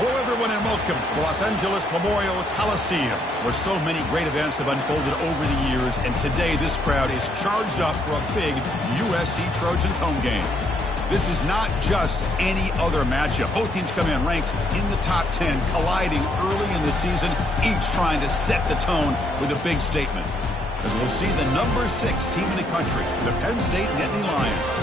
Hello, everyone, and welcome to the Los Angeles Memorial Coliseum, where so many great events have unfolded over the years, and today this crowd is charged up for a big USC Trojans home game. This is not just any other matchup. Both teams come in ranked in the top 10, colliding early in the season, each trying to set the tone with a big statement. As we'll see the number 6 team in the country, the Penn State Nittany Lions,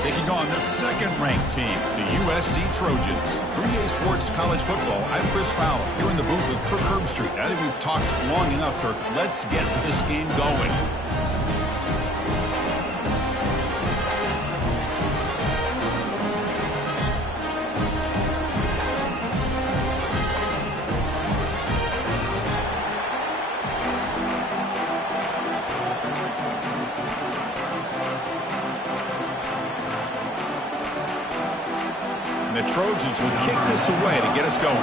taking on the second-ranked team, the USC Trojans. 3A Sports College Football, I'm Chris Fowler, here in the booth with Kirk Herbstreit. I think we've talked long enough, Kirk. Let's get this game going. The Trojans will kick this away to get us going.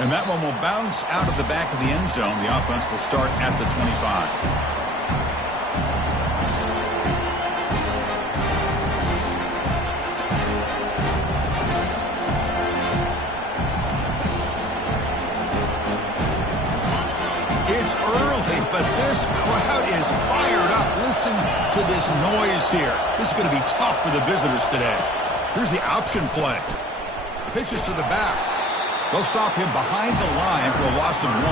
And that one will bounce out of the back of the end zone. The offense will start at the 25. It's early, but this crowd is fired up. Listen to this noise here. This is going to be tough for the visitors today. Here's the option play. Pitches to the back. They'll stop him behind the line for a loss of 1.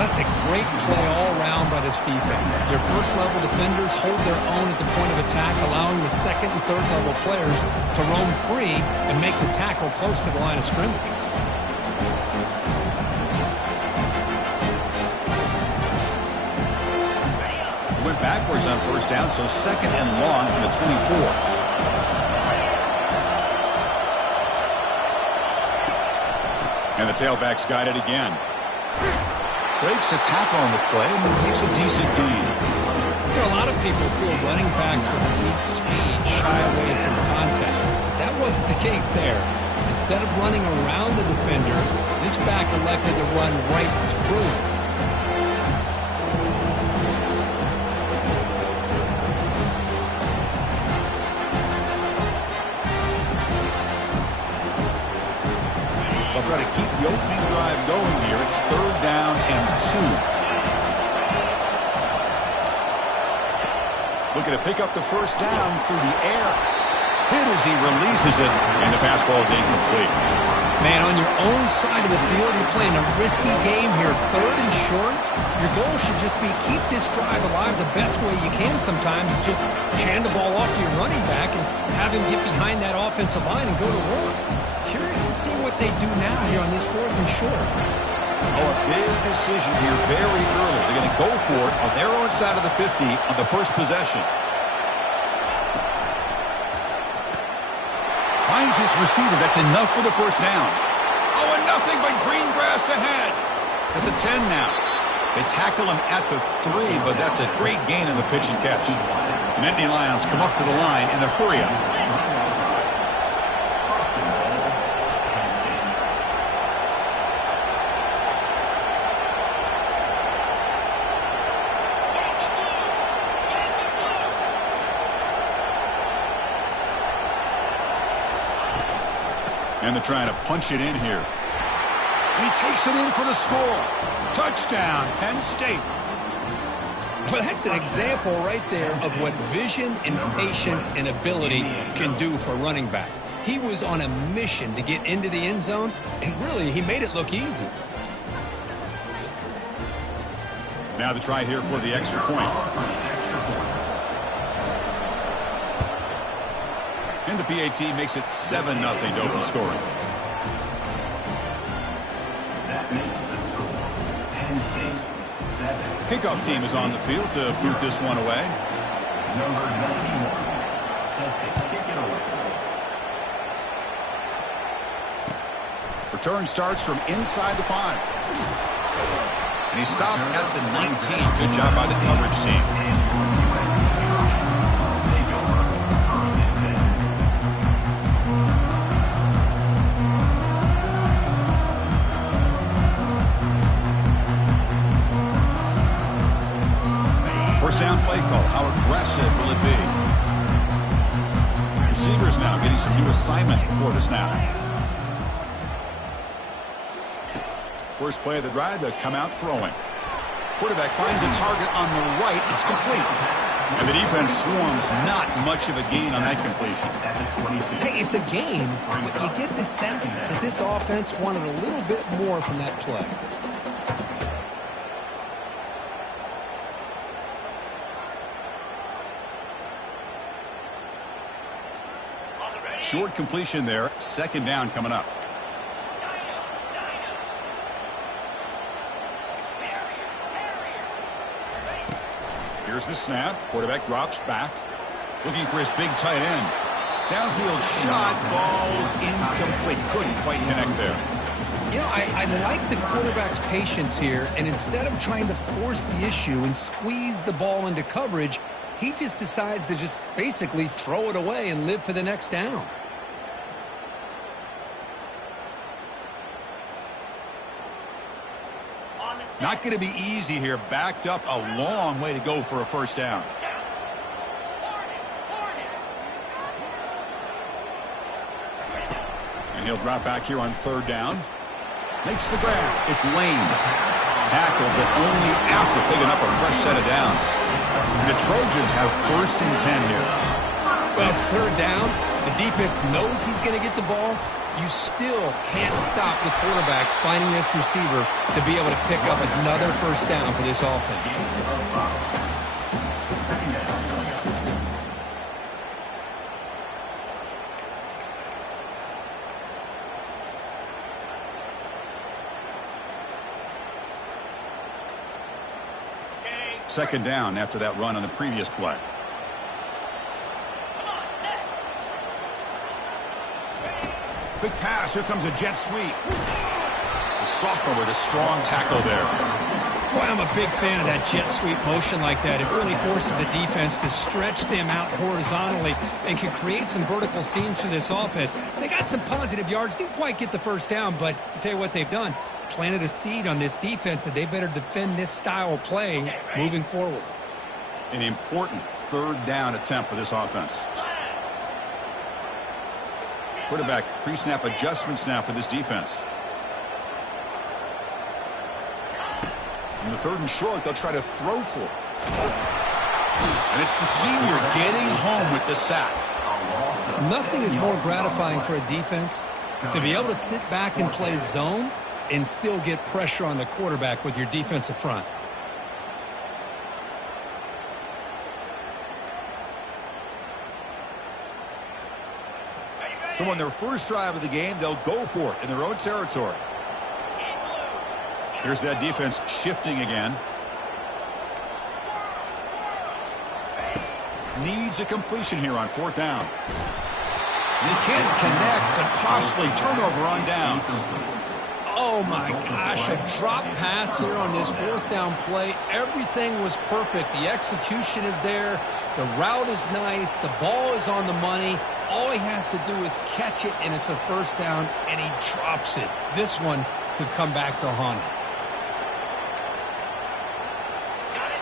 That's a great play all around by this defense. Your first-level defenders hold their own at the point of attack, allowing the second and third-level players to roam free and make the tackle close to the line of scrimmage. Went backwards on first down, so second and long from the 24. And the tailback's got it again. Breaks a tackle on the play and makes a decent gain. You know, a lot of people feel running backs with elite speed shy away from contact. But that wasn't the case there. Instead of running around the defender, this back elected to run right through him. They'll try to keep the opening drive going here. It's 3rd down and 2. Looking to pick up the first down through the air. Hit as he releases it, and the pass ball is incomplete. Man, on your own side of the field, you're playing a risky game here. 3rd and short. Your goal should just be keep this drive alive the best way you can sometimes. Is just hand the ball off to your running back and have him get behind that offensive line and go to work. Curious to see what they do now here on this 4th and short. Oh, a big decision here very early. They're going to go for it on their own side of the 50 on the first possession. Finds his receiver. That's enough for the first down. Oh, and nothing but green grass ahead. At the 10 now. They tackle him at the 3, but that's a great gain in the pitch and catch. The Nittany Lions come up to the line in the hurry-up. And they're trying to punch it in here. And he takes it in for the score. Touchdown, Penn State. Well, that's an example right there of what vision and patience and ability can do for a running back. He was on a mission to get into the end zone, and really, he made it look easy. Now the try here for the extra point. And the PAT makes it 7-0 to open scoring. That makes the score Penn State 7. Kickoff team is on the field to boot this one away. Number 91 set to kick it away. Return starts from inside the 5. And he stopped at the 19. Good job by the coverage team. First down play call. How aggressive will it be? Receivers now getting some new assignments before the snap. First play of the drive, they'll come out throwing. Quarterback finds a target on the right. It's complete. And the defense swarms. Not much of a gain on that completion. Hey, it's a game, but you get the sense that this offense wanted a little bit more from that play. Short completion there. Second down coming up. Here's the snap. Quarterback drops back. Looking for his big tight end. Downfield shot. Ball's incomplete. Couldn't quite connect there. You know, I like the quarterback's patience here, and instead of trying to force the issue and squeeze the ball into coverage, he just decides to just basically throw it away and live for the next down. Not going to be easy here. Backed up a long way to go for a first down. And he'll drop back here on third down. Makes the grab. It's Lane. Tackled, but only after picking up a fresh set of downs. And the Trojans have first and 10 here. Well, it's third down. The defense knows he's going to get the ball. You still can't stop the quarterback finding this receiver to be able to pick up another first down for this offense. Second down after that run on the previous play. Quick pass. Here comes a jet sweep. The sophomore with a strong tackle there. Boy, I'm a big fan of that jet sweep motion like that. It really forces a defense to stretch them out horizontally and can create some vertical seams for this offense. They got some positive yards. Didn't quite get the first down, but I'll tell you what they've done. Planted a seed on this defense that they better defend this style of play moving forward. An important third down attempt for this offense. Quarterback pre-snap adjustments now for this defense. In the third and short, they'll try to throw for it. And it's the senior getting home with the sack. Nothing is more gratifying for a defense to be able to sit back and play zone and still get pressure on the quarterback with your defensive front. So on their first drive of the game, they'll go for it in their own territory. Here's that defense shifting again. Needs a completion here on fourth down. And they can't connect. A costly turnover on downs. Oh, my gosh, a drop pass here on this fourth down play. Everything was perfect. The execution is there. The route is nice. The ball is on the money. All he has to do is catch it, and it's a first down, and he drops it. This one could come back to haunt him.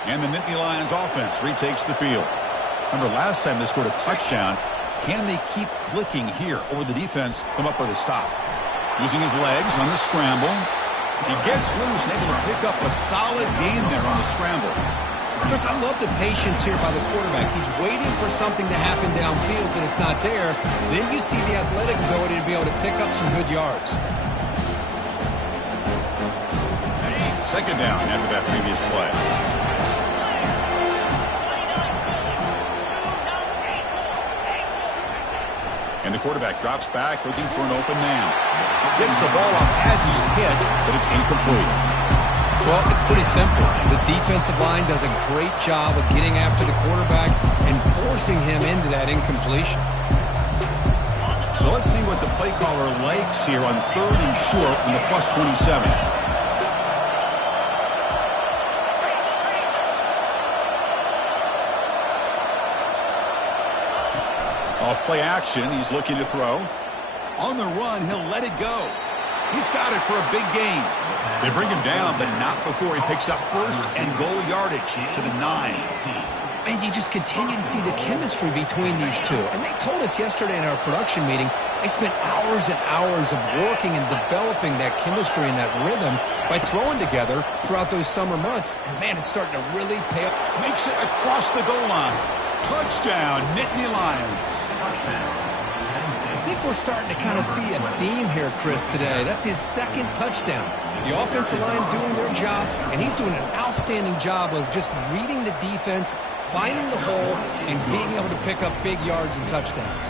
And the Nittany Lions offense retakes the field. Remember, last time they scored a touchdown Can they keep clicking here, or will the defense come up with a stop? Using his legs on the scramble. He gets loose and able to pick up a solid gain there on the scramble. Chris, I love the patience here by the quarterback. He's waiting for something to happen downfield, but it's not there. Then you see the athletic ability to be able to pick up some good yards. Second down after that previous play. And the quarterback drops back looking for an open man. Gets the ball off as he's hit, but it's incomplete. Well, it's pretty simple. The defensive line does a great job of getting after the quarterback and forcing him into that incompletion. So let's see what the play caller likes here on 3rd and short in the plus 27. Off play action, he's looking to throw. On the run, he'll let it go. He's got it for a big gain. They bring him down, but not before he picks up 1st and goal yardage to the 9. And you just continue to see the chemistry between these two. And they told us yesterday in our production meeting, they spent hours and hours of working and developing that chemistry and that rhythm by throwing together throughout those summer months. And, man, it's starting to really pay off. Makes it across the goal line. Touchdown, Nittany Lions. I think we're starting to kind of see a theme here, Chris, today. That's his 2nd touchdown. The offensive line doing their job, and he's doing an outstanding job of just reading the defense, finding the hole, and being able to pick up big yards and touchdowns.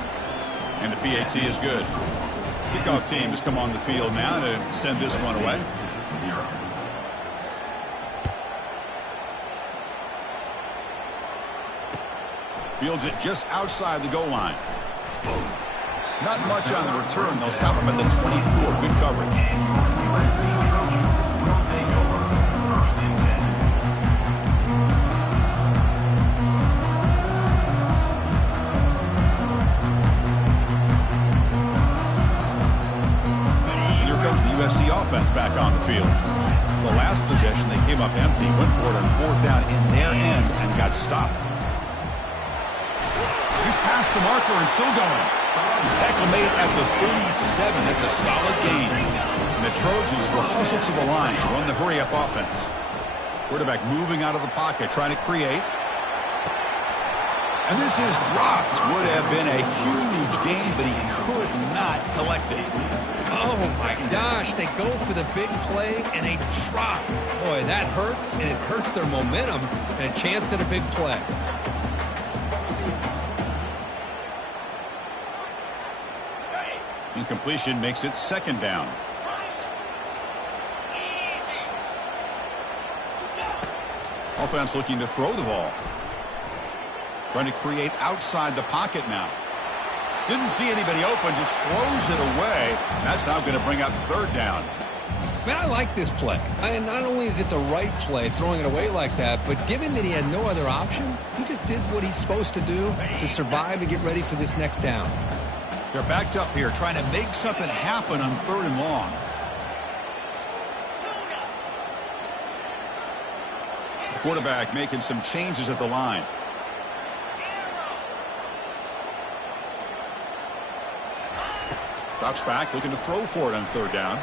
And the PAT is good. Kickoff team has come on the field now to send this one away. Fields it just outside the goal line. Not much on the return. They'll stop him at the 24. Good coverage. And here comes the USC offense back on the field. The last possession, they came up empty, went for it on 4th down in their end, and got stopped. He's past the marker and still going. Tackle made at the 37. That's a solid gain. And the Trojans will hustle to the line to run the hurry-up offense. Quarterback moving out of the pocket, trying to create. And this is dropped. Would have been a huge gain, but he could not collect it. Oh, my gosh. They go for the big play, and they drop. Boy, that hurts, and it hurts their momentum and a chance at a big play. Incompletion makes it 2nd down. Offense looking to throw the ball. Trying to create outside the pocket now. Didn't see anybody open, just throws it away. That's now going to bring out 3rd down. Man, I like this play. And not only is it the right play, throwing it away like that, but given that he had no other option, he just did what he's supposed to do to survive and get ready for this next down. They're backed up here, trying to make something happen on 3rd and long. The quarterback making some changes at the line. Drops back, looking to throw for it on 3rd down.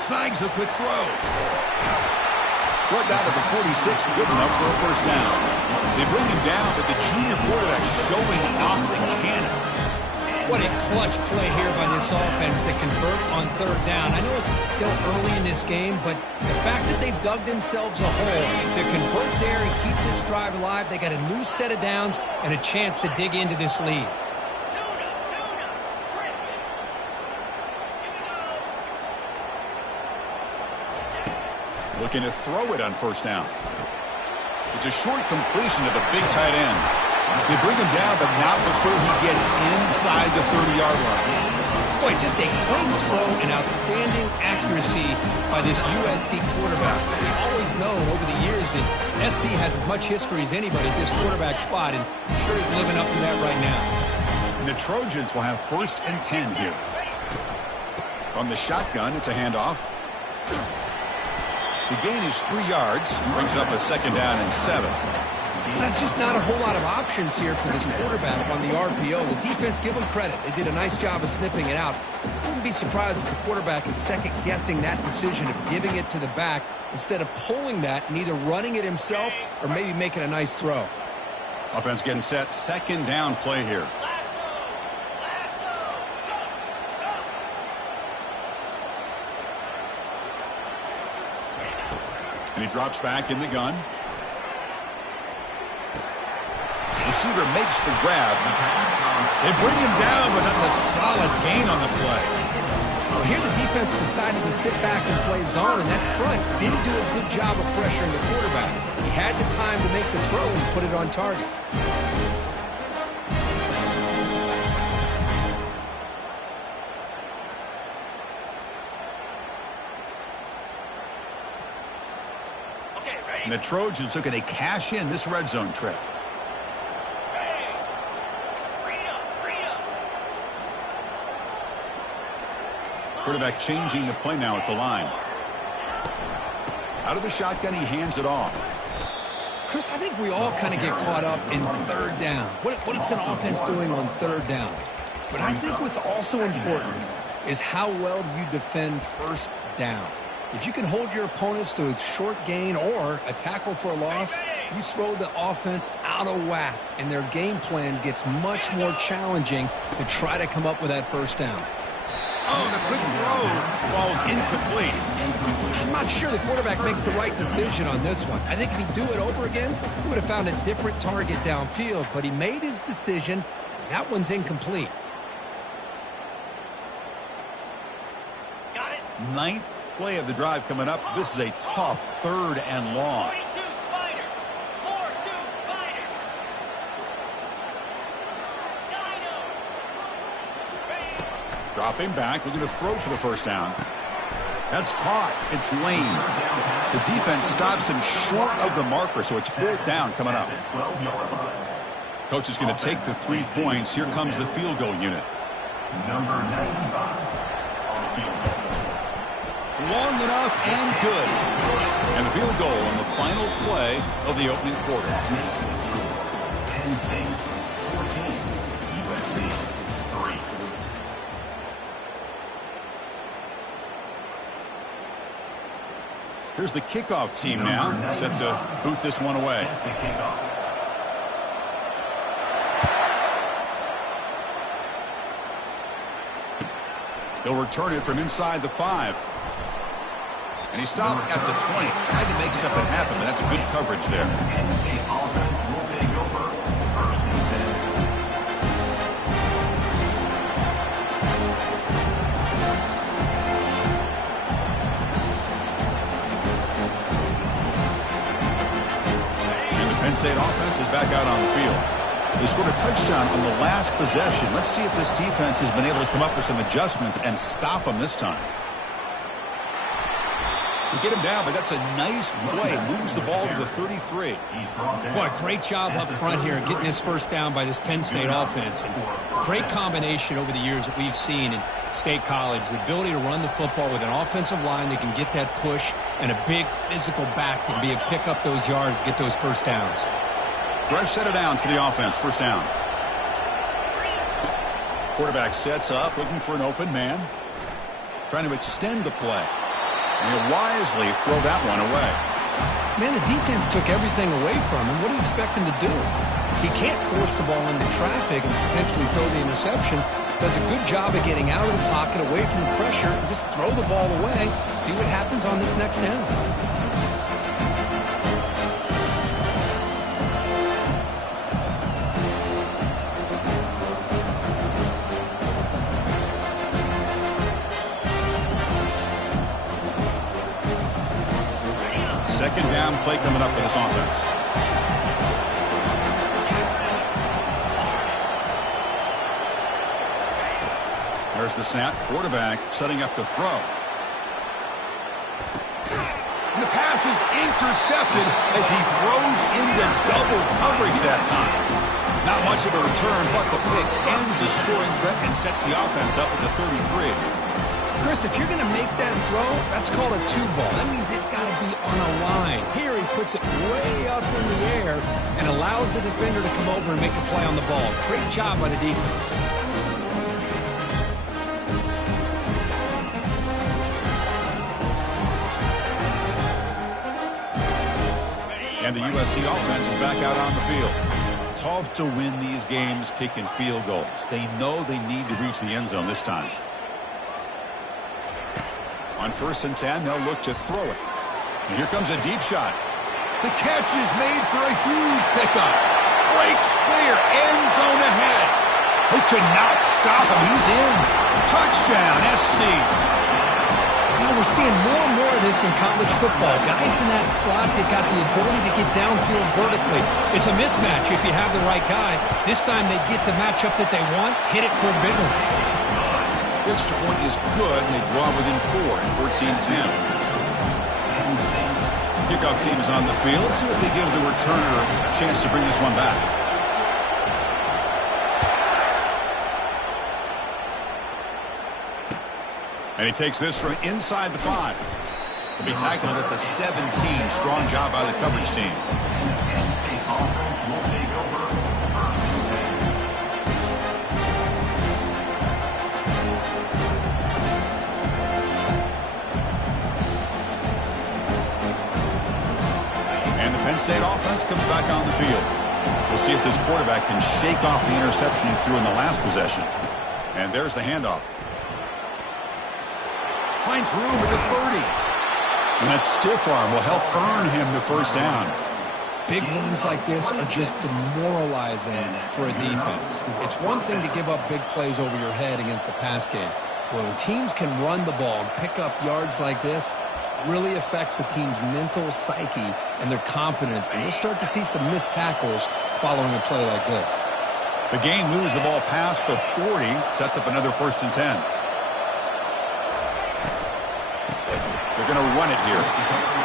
Snags a quick throw. Brought down to the 46, good enough for a 1st down. They bring him down, but the junior quarterback showing off the cannon. What a clutch play here by this offense to convert on 3rd down. I know it's still early in this game, but the fact that they've dug themselves a hole to convert there and keep this drive alive, they got a new set of downs and a chance to dig into this lead. Looking to throw it on 1st down. It's a short completion to the big tight end. They bring him down, but not before he gets inside the 30-yard line. Boy, just a clean throw and outstanding accuracy by this USC quarterback. We've always known over the years that SC has as much history as anybody at this quarterback spot, and I'm sure he's living up to that right now. And the Trojans will have 1st and 10 here. From the shotgun, it's a handoff. The gain is 3 yards and brings up a 2nd down and 7. That's just not a whole lot of options here for this quarterback on the RPO. The defense, give them credit. They did a nice job of sniffing it out. I wouldn't be surprised if the quarterback is second-guessing that decision of giving it to the back instead of pulling that and either running it himself or maybe making a nice throw. Offense getting set. Second down play here. And he drops back in the gun. Receiver makes the grab. They bring him down, but that's a solid gain on the play. Well, here the defense decided to sit back and play zone, and that front didn't do a good job of pressuring the quarterback. He had the time to make the throw and put it on target. And the Trojans looking to cash in this red zone trip. Quarterback changing the play now at the line. Out of the shotgun, he hands it off. Chris, I think we all kind of get caught up in third down. What's an offense doing on third down? But I think what's also important is how well you defend first down. If you can hold your opponents to a short gain or a tackle for a loss, you throw the offense out of whack, and their game plan gets much more challenging to try to come up with that first down. Oh, the quick throw falls incomplete. I'm not sure the quarterback makes the right decision on this one. I think if he'd do it over again, he would have found a different target downfield, but he made his decision. That one's incomplete. Got it. Ninth play of the drive coming up. This is a tough third and long. 42 Spider. 4-2 Spider. Dino. Dropping back, looking to throw for the first down. That's caught. It's Lane. The defense stops him short of the marker, so it's fourth down coming up. Coach is going to take the 3 points. Here comes the field goal unit. Number 95 on the field. Long enough and good. And a field goal on the final play of the opening quarter. Penn State 14, USC 3. Here's the kickoff team now, set to boot this one away. That's a kickoff. He'll return it from inside the 5. And he stopped at the 20. Tried to make something happen, but that's good coverage there. Penn State offense will take over. First and 10. And the Penn State offense is back out on the field. They scored a touchdown on the last possession. Let's see if this defense has been able to come up with some adjustments and stop them this time. They get him down, but that's a nice play. Moves the ball to the 33. Boy, great job up front here getting this first down by this Penn State offense. And great combination over the years that we've seen in State College. The ability to run the football with an offensive line that can get that push and a big physical back to be able to pick up those yards, get those first downs. Fresh set of downs for the offense. First down. Quarterback sets up, looking for an open man. Trying to extend the play. And he'll wisely throw that one away. Man, the defense took everything away from him. What do you expect him to do? He can't force the ball into traffic and potentially throw the interception. Does a good job of getting out of the pocket, away from the pressure, and just throw the ball away. See what happens on this next down. Second down play coming up for this offense. There's the snap. Quarterback setting up to throw. And the pass is intercepted as he throws into double coverage that time. Not much of a return, but the pick ends the scoring threat and sets the offense up at the 33. Chris, if you're going to make that throw, that's called a two ball. That means it's got to be on a line. Here he puts it way up in the air and allows the defender to come over and make a play on the ball. Great job by the defense. And the USC offense is back out on the field. Tough to win these games kicking field goals. They know they need to reach the end zone this time. On 1st and 10, they'll look to throw it. And here comes a deep shot. The catch is made for a huge pickup. Breaks clear, end zone ahead. They could not stop him. He's in. Touchdown, SC. Now we're seeing more and more of this in college football. Guys in that slot that got the ability to get downfield vertically. It's a mismatch if you have the right guy. This time they get the matchup that they want, hit it for a big one. The extra point is good, and they draw within 4 at 14-10. Kickoff team is on the field. Let's see if they give the returner a chance to bring this one back. And he takes this from inside the 5. He'll be tackled at the 17. Strong job by the coverage team. And the Penn State offense comes back on the field. We'll see if this quarterback can shake off the interception he threw in the last possession. And there's the handoff. Finds room at the 30. And that stiff arm will help earn him the first down. Big runs like this are just demoralizing for a defense. It's one thing to give up big plays over your head against the pass game. When teams can run the ball and pick up yards like this, it really affects the team's mental psyche and their confidence. And you'll start to see some missed tackles following a play like this. The game moves the ball past the 40, sets up another 1st and 10. They're going to run it here.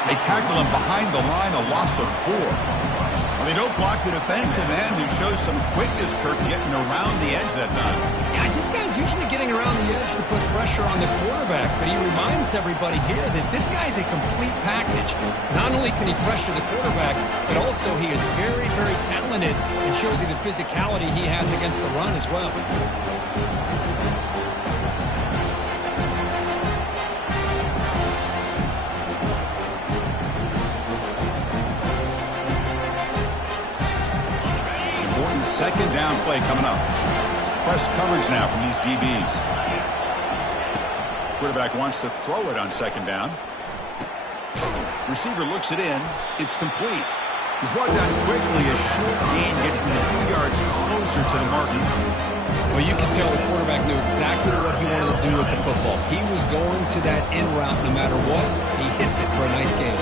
They tackle him behind the line, a loss of 4. Well, they don't block the defensive end, who shows some quickness, Kirk, getting around the edge that time. Yeah, this guy's usually getting around the edge to put pressure on the quarterback, but he reminds everybody here that this guy's a complete package. Not only can he pressure the quarterback, but also he is very, very talented and shows you the physicality he has against the run as well. Second down play coming up. It's press coverage now from these DBs. Quarterback wants to throw it on 2nd down. Receiver looks it in. It's complete. He's brought down quickly. A short gain gets them a few yards closer to the marker. Well, you can tell the quarterback knew exactly what he wanted to do with the football. He was going to that in route no matter what. He hits it for a nice gain.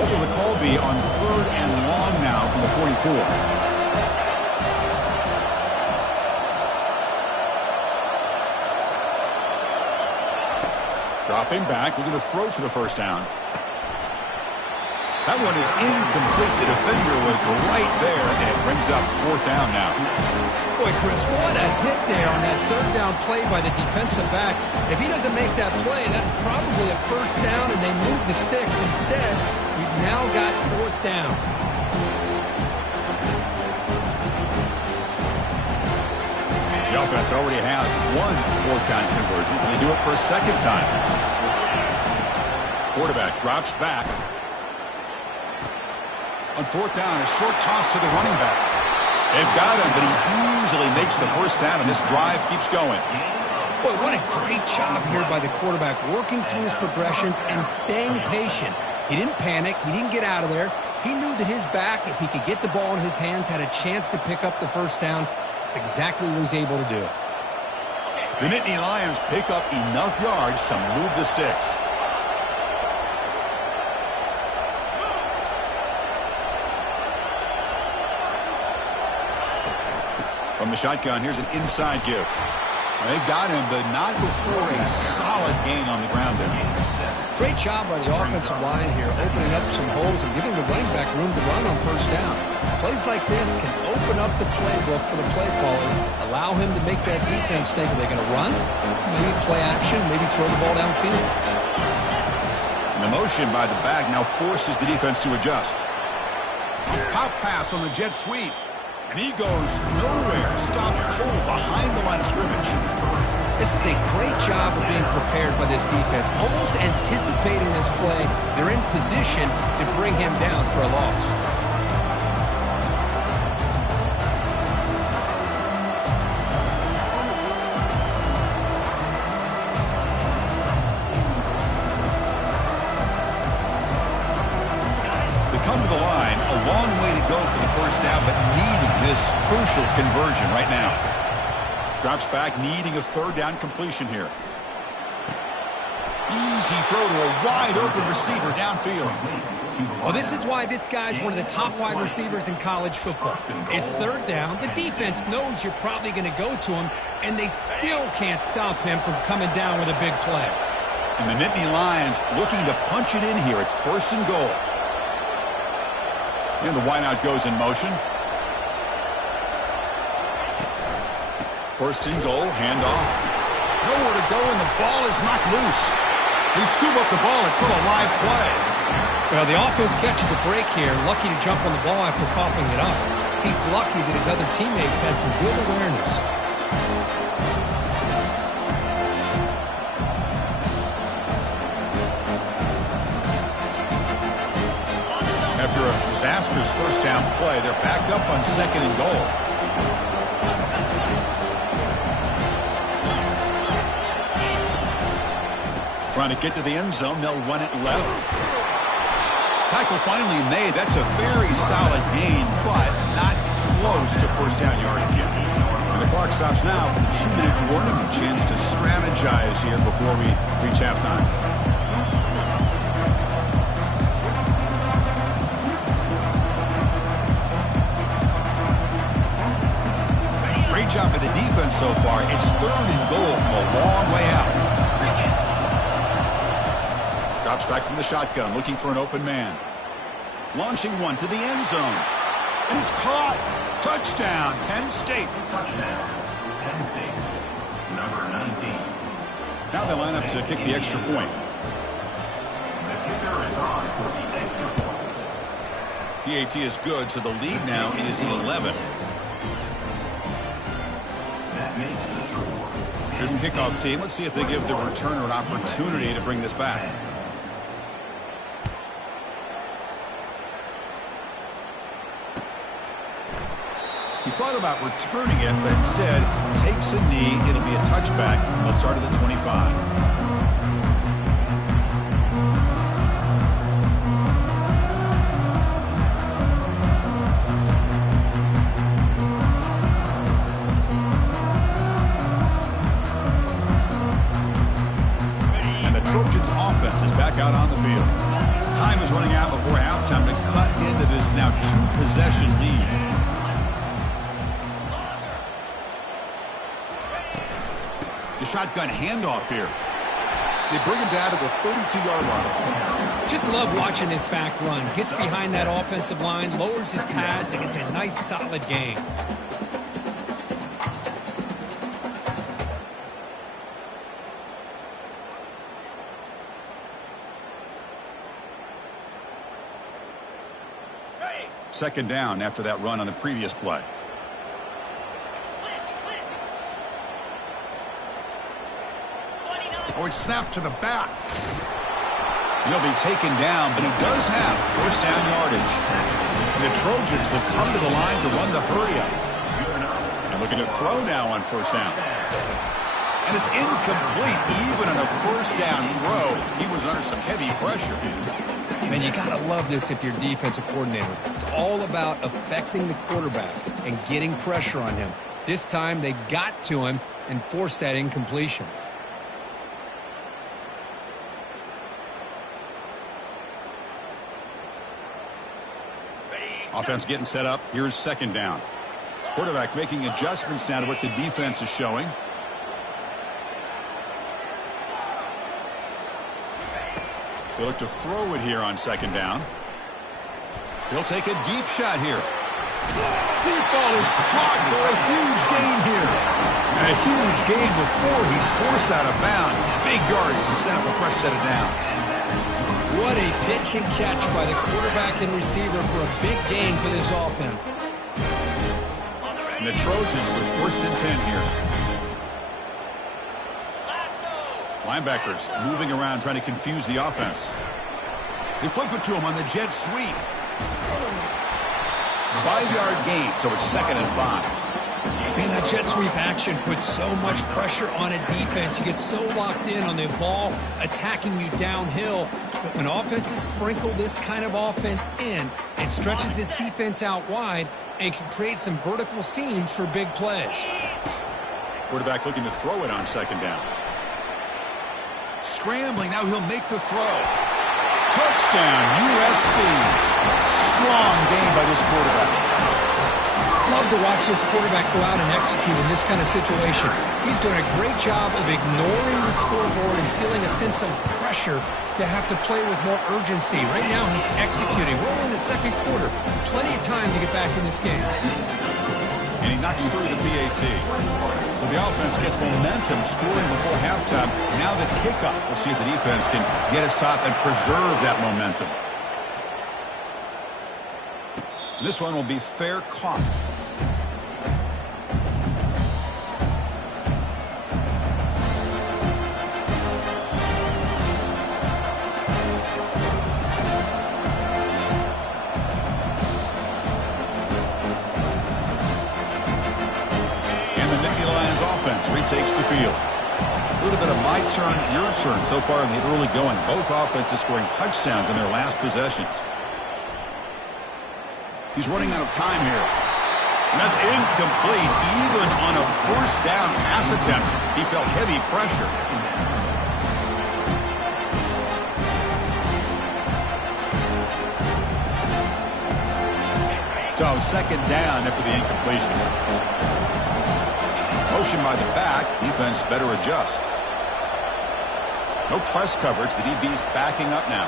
What will the call be on 3rd and long now from the 44? Dropping back, looking to throw for the 1st down. That one is incomplete. The defender was right there, and it brings up 4th down now. Boy, Chris, what a hit there on that 3rd down play by the defensive back. If he doesn't make that play, that's probably a 1st down, and they move the sticks. Instead, we've now got 4th down. The offense already has one 4-down conversion. They do it for a 2nd time. Quarterback drops back. On 4th down, a short toss to the running back. They've got him, but he easily makes the 1st down, and this drive keeps going. Boy, what a great job here by the quarterback, working through his progressions and staying patient. He didn't panic. He didn't get out of there. He knew that his back, if he could get the ball in his hands, had a chance to pick up the 1st down. That's exactly what he's able to do. The Nittany Lions pick up enough yards to move the sticks. From the shotgun, here's an inside give. They've got him, but not before a solid gain on the ground there. Great job by the offensive line here, opening up some holes and giving the running back room to run on first down. Plays like this can open up the playbook for the play caller, allow him to make that defense think, are they going to run? Maybe play action, maybe throw the ball downfield. And the motion by the back now forces the defense to adjust. Pop pass on the jet sweep. And he goes nowhere. Stop cold behind the line of scrimmage. This is a great job of being prepared by this defense, almost anticipating this play. They're in position to bring him down for a loss. They come to the line, a long way to go for the first down, but needing this crucial conversion right now. Drops back, needing a third down completion here. Easy throw to a wide-open receiver downfield. Well, this is why this guy's one of the top wide receivers in college football. It's third down. The defense knows you're probably going to go to him, and they still can't stop him from coming down with a big play. And the Nittany Lions looking to punch it in here. It's first and goal. And the wideout goes in motion. First and goal, handoff. Nowhere to go, and the ball is knocked loose. They scoop up the ball. It's still a live play. Well, the offense catches a break here. Lucky to jump on the ball after coughing it up. He's lucky that his other teammates had some good awareness. After a disastrous first down play, they're back up on second and goal. Trying to get to the end zone. They'll run it left. Tackle finally made. That's a very solid gain, but not close to first down yardage yet. And the clock stops now for the 2-minute warning. A chance to strategize here before we reach halftime. Great job by the defense so far. It's third and goal from a long way out. Drops back from the shotgun, looking for an open man. Launching one to the end zone. And it's caught. Touchdown, Penn State. Touchdown, Penn State. Number 19. Now they line up to kick the extra point. The kicker is on for the extra point. PAT is good, so the lead now is 11. That makes the score. Here's the kickoff team. Let's see if they give the returner an opportunity to bring this back. He thought about returning it, but instead takes a knee. It'll be a touchback. They'll start at the 25. And the Trojans' offense is back out on the field. Time is running out before halftime to cut into this now two-possession lead. The shotgun handoff here. They bring him down to the 32-yard line. Just love watching this back run. Gets behind that offensive line, lowers his pads, and it's a nice, solid game. Second down after that run on the previous play. Oh, it's snapped to the back. He'll be taken down, but he does have first down yardage. And the Trojans will come to the line to run the hurry-up. And looking to throw now on first down. And it's incomplete, even on a first down throw. He was under some heavy pressure. Man, you got to love this if you're defensive coordinator. It's all about affecting the quarterback and getting pressure on him. This time, they got to him and forced that incompletion. Offense getting set up. Here's second down. Quarterback making adjustments now to what the defense is showing. He'll look to throw it here on second down. He'll take a deep shot here. Deep ball is caught for a huge gain here. And a huge gain before he's forced out of bounds. Big yardage to set up a fresh set of downs. What a pitch and catch by the quarterback and receiver for a big gain for this offense. And the Trojans with 1st and 10 here. Linebackers moving around trying to confuse the offense. They flip it to him on the jet sweep. 5-yard gain, so it's 2nd and 5. Man, that jet sweep action puts so much pressure on a defense. You get so locked in on the ball attacking you downhill. But when offenses sprinkle this kind of offense in, it stretches this defense out wide and can create some vertical seams for big plays. Quarterback looking to throw it on second down. Scrambling, now he'll make the throw. Touchdown, USC. Strong game by this quarterback. Love to watch this quarterback go out and execute in this kind of situation. He's doing a great job of ignoring the scoreboard and feeling a sense of pressure to have to play with more urgency. Right now he's executing. We're only in the second quarter. Plenty of time to get back in this game. And he knocks through the PAT. So the offense gets momentum scoring before halftime. Now the kickoff. We'll see if the defense can get his top and preserve that momentum. This one will be fair caught. Retakes the field. A little bit of my turn, your turn so far in the early going. Both offenses scoring touchdowns in their last possessions. He's running out of time here. And that's incomplete. Even on a 1st down pass attempt, he felt heavy pressure. So 2nd down after the incompletion. Motion by the back. Defense better adjust. No press coverage. The DB's backing up now.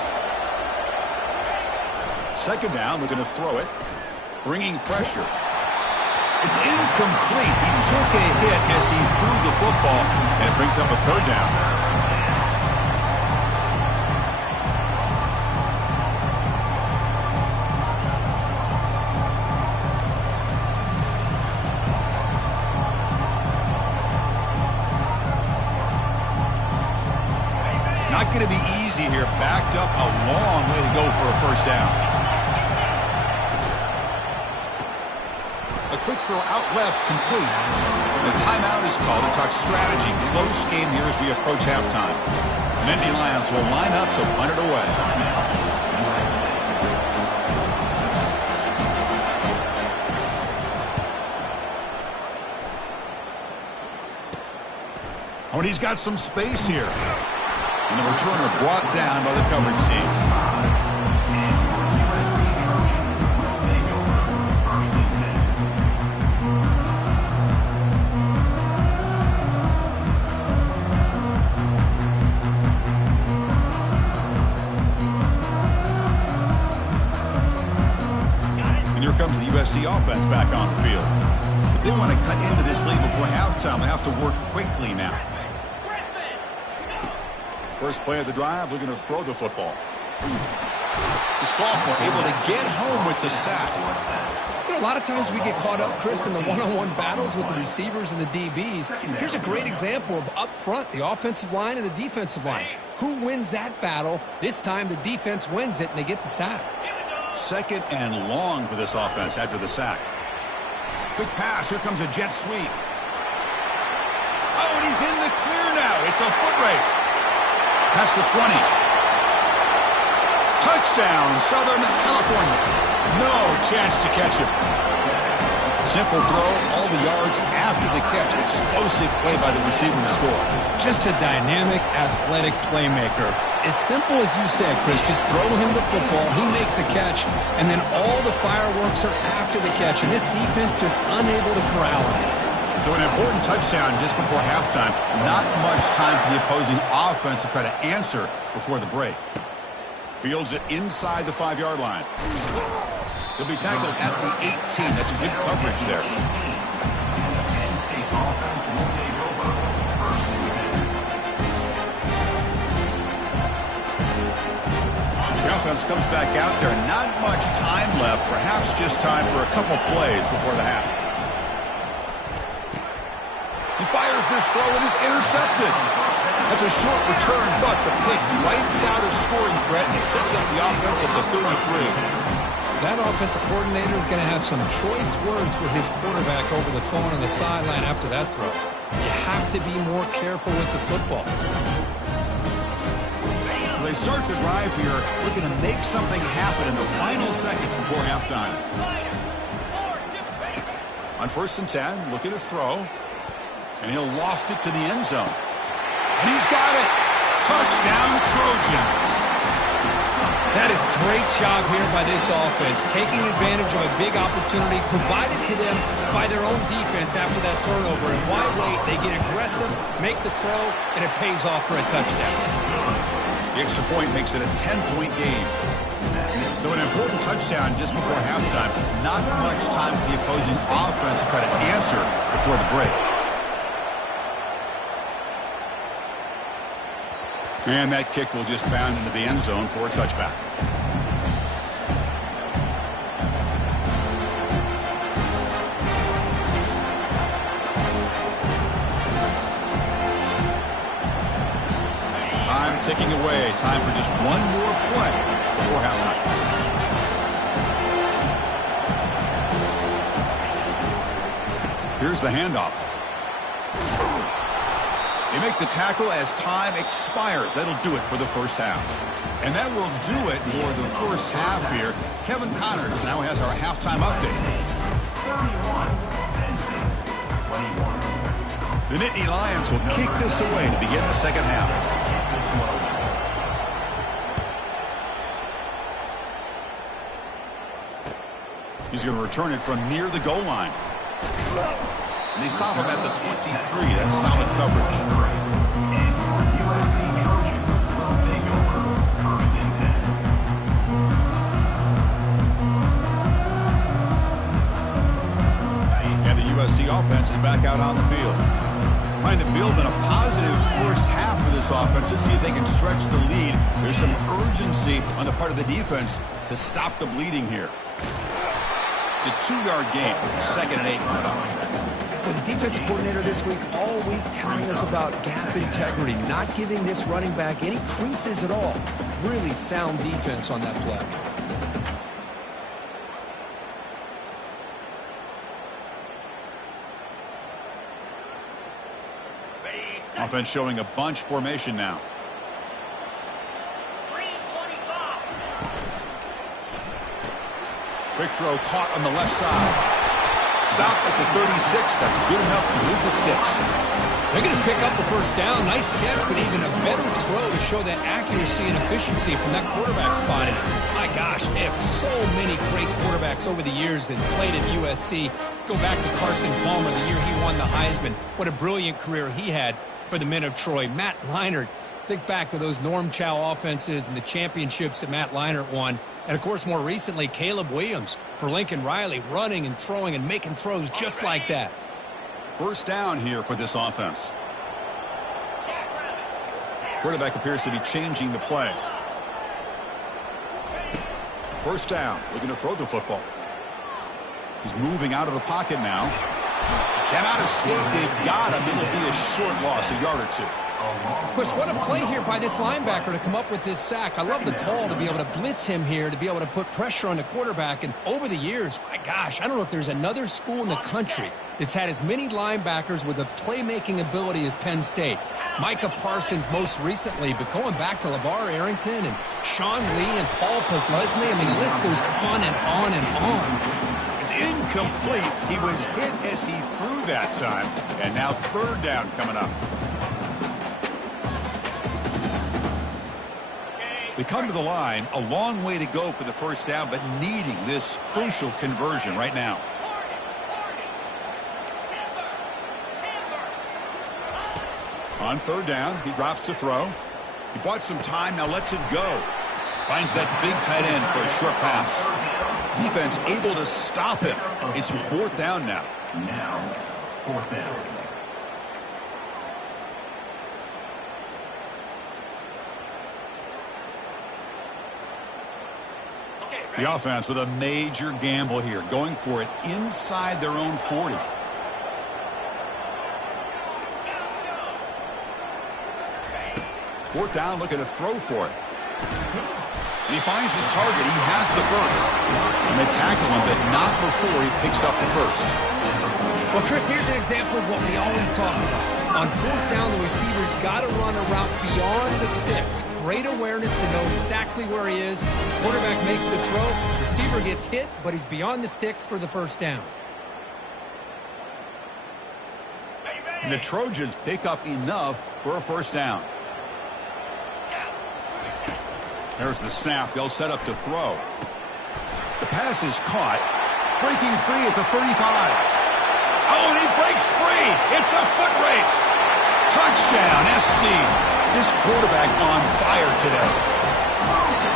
2nd down. We're going to throw it. Bringing pressure. It's incomplete. He took a hit as he threw the football, and it brings up a 3rd down. Not going to be easy here. Backed up a long way to go for a 1st down. A quick throw out left, complete. The timeout is called to talk strategy. Close game here as we approach halftime. The Nittany Lions will line up to punt it away. Oh, and he's got some space here. And the returner brought down by the coverage team. And here comes the USC offense back on the field. If they want to cut into this lead before halftime, they have to work quickly now. First play of the drive, looking to throw the football. The sophomore able to get home with the sack. You know, a lot of times we get caught up, Chris, in the one-on-one battles with the receivers and the DBs. Here's a great example of up front, the offensive line and the defensive line. Who wins that battle? This time the defense wins it, and they get the sack. 2nd and long for this offense after the sack. Quick pass. Here comes a jet sweep. Oh, and he's in the clear now. It's a foot race. Past the 20. Touchdown, Southern California. No chance to catch him. Simple throw, all the yards after the catch. Explosive play by the receiver to score. Just a dynamic, athletic playmaker. As simple as you said, Chris, just throw him the football, he makes a catch, and then all the fireworks are after the catch, and this defense just unable to corral him. So an important touchdown just before halftime. Not much time for the opposing offense to try to answer before the break. Fields it inside the 5-yard line. He'll be tackled at the 18. That's a good coverage there. The offense comes back out there. Not much time left. Perhaps just time for a couple plays before the half. He fires this throw and is intercepted. That's a short return, but the pick wipes out a scoring threat and sets up the offense at the 33. That offensive coordinator is going to have some choice words for his quarterback over the phone on the sideline after that throw. You have to be more careful with the football. So they start the drive here, looking to make something happen in the final seconds before halftime. On 1st and 10, looking to throw. And he'll loft it to the end zone. And he's got it. Touchdown, Trojans. That is great job here by this offense, taking advantage of a big opportunity provided to them by their own defense after that turnover. And why wait? They get aggressive, make the throw, and it pays off for a touchdown. The extra point makes it a 10-point game. So an important touchdown just before halftime. Not much time for the opposing offense to try to answer before the break. And that kick will just bound into the end zone for a touchback. Time ticking away. Time for just one more play before halftime. Here's the handoff. They make the tackle as time expires. That'll do it for the first half. And that will do it for the first half here. Kevin Connors now has our halftime update. 31. The Nittany Lions will kick this away to begin the second half. He's going to return it from near the goal line. And they stop him at the 23. That's solid coverage. USC Trojans will take over 1st and 10. And the USC offense is back out on the field. Trying to build in a positive first half for this offense to see if they can stretch the lead. There's some urgency on the part of the defense to stop the bleeding here. It's a 2-yard game. 2nd and 8 coming up. Well, the defense coordinator this week, all week telling us about gap integrity, not giving this running back any creases at all. Really sound defense on that play. Offense showing a bunch formation now. 325. Quick throw caught on the left side. Stop at the 36. That's good enough to move the sticks. They're going to pick up a first down. Nice catch, but even a better throw to show that accuracy and efficiency from that quarterback spot. And my gosh, they have so many great quarterbacks over the years that played at USC. Go back to Carson Palmer the year he won the Heisman. What a brilliant career he had for the men of Troy. Matt Leinart. Think back to those Norm Chow offenses and the championships that Matt Leinart won. And, of course, more recently, Caleb Williams for Lincoln Riley, running and throwing and making throws just like that. First down here for this offense. Quarterback appears to be changing the play. First down, looking to throw the football. He's moving out of the pocket now. Cannot escape. They've got him. It'll be a short loss, a yard or two. Chris, what a play here by this linebacker to come up with this sack. I love the call to be able to blitz him here, to be able to put pressure on the quarterback. And over the years, my gosh, I don't know if there's another school in the country that's had as many linebackers with a playmaking ability as Penn State. Micah Parsons most recently, but going back to LeVar Arrington and Sean Lee and Paul Posluszny, I mean, the list goes on and on and on. It's incomplete. He was hit as he threw that time. And now 3rd down coming up. They come to the line, a long way to go for the first down, but needing this crucial conversion right now. On 3rd down, he drops to throw. He bought some time, now lets it go. Finds that big tight end for a short pass. Defense able to stop him. It's 4th down now. Now, 4th down. The offense with a major gamble here, going for it inside their own 40. Fourth down, looking to throw for it. And he finds his target. He has the first. And they tackle him, but not before he picks up the first. Well, Chris, here's an example of what we always talk about. On 4th down, the receiver's got to run a route beyond the sticks. Great awareness to know exactly where he is. Quarterback makes the throw. Receiver gets hit, but he's beyond the sticks for the first down. And the Trojans pick up enough for a first down. There's the snap. They'll set up to throw. The pass is caught. Breaking free at the 35. Oh, and he breaks free. It's a foot race. Touchdown, SC. This quarterback on fire today.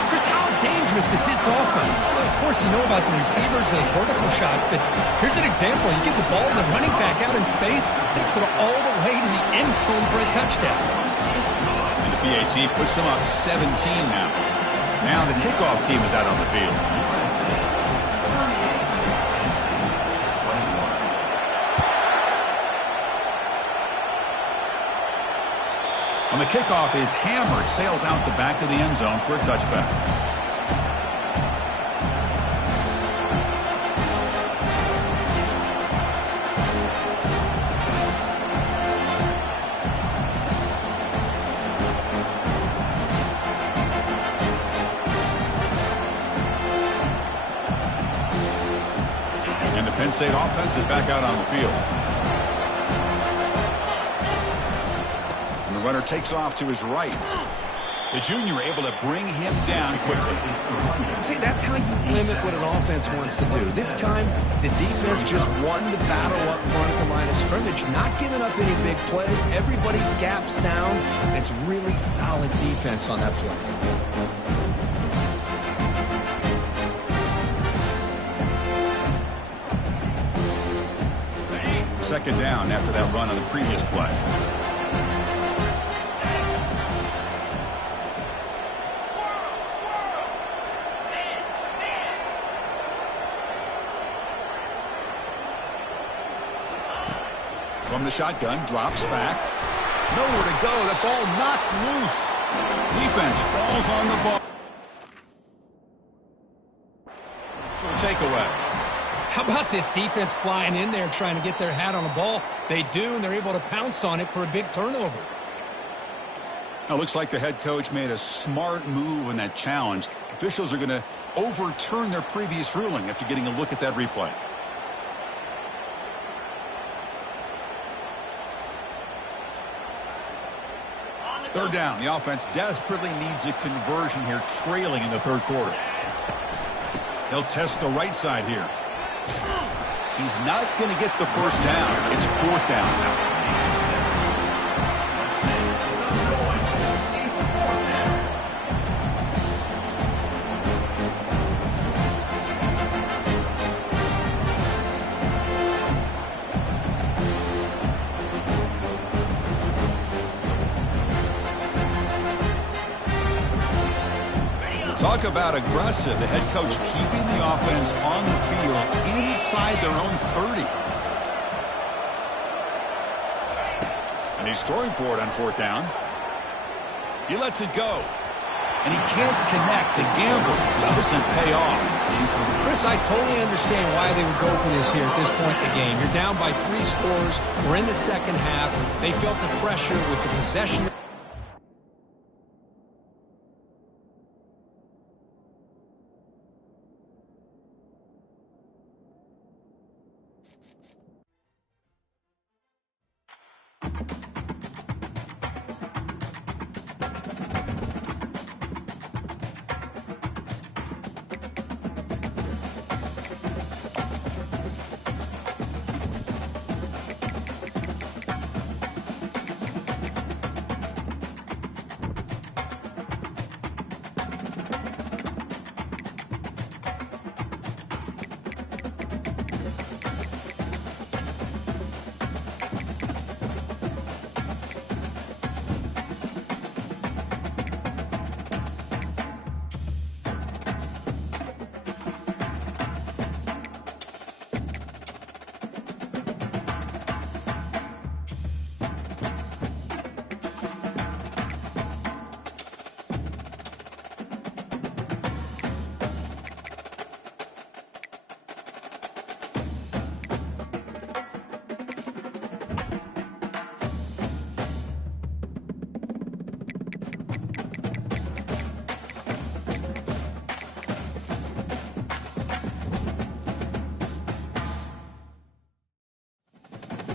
Chris, how dangerous is this offense? Well, of course, you know about the receivers, those vertical shots, but here's an example. You get the ball to the running back out in space, takes it all the way to the end zone for a touchdown. And the PAT puts them up 17 now. Now the kickoff team is out on the field. And the kickoff is hammered, sails out the back of the end zone for a touchback. And the Penn State offense is back out on the field. Runner takes off to his right. The junior able to bring him down quickly. See, that's how you limit what an offense wants to do. This time, the defense just won the battle up front at the line of scrimmage, not giving up any big plays. Everybody's gap sound. It's really solid defense on that play. Second down after that run on the previous play. From the shotgun, drops back. Nowhere to go. The ball knocked loose. Defense falls on the ball. Takeaway. How about this defense flying in there trying to get their hat on the ball? They do, and they're able to pounce on it for a big turnover. Now, looks like the head coach made a smart move in that challenge. Officials are going to overturn their previous ruling after getting a look at that replay. Third down. The offense desperately needs a conversion here, trailing in the third quarter. They'll test the right side here. He's not going to get the first down. It's 4th down now. Talk about aggressive. The head coach keeping the offense on the field inside their own 30. And he's throwing for it on 4th down. He lets it go. And he can't connect. The gamble doesn't pay off. Chris, I totally understand why they would go for this here at this point in the game. You're down by 3 scores. We're in the second half. They felt the pressure with the possession.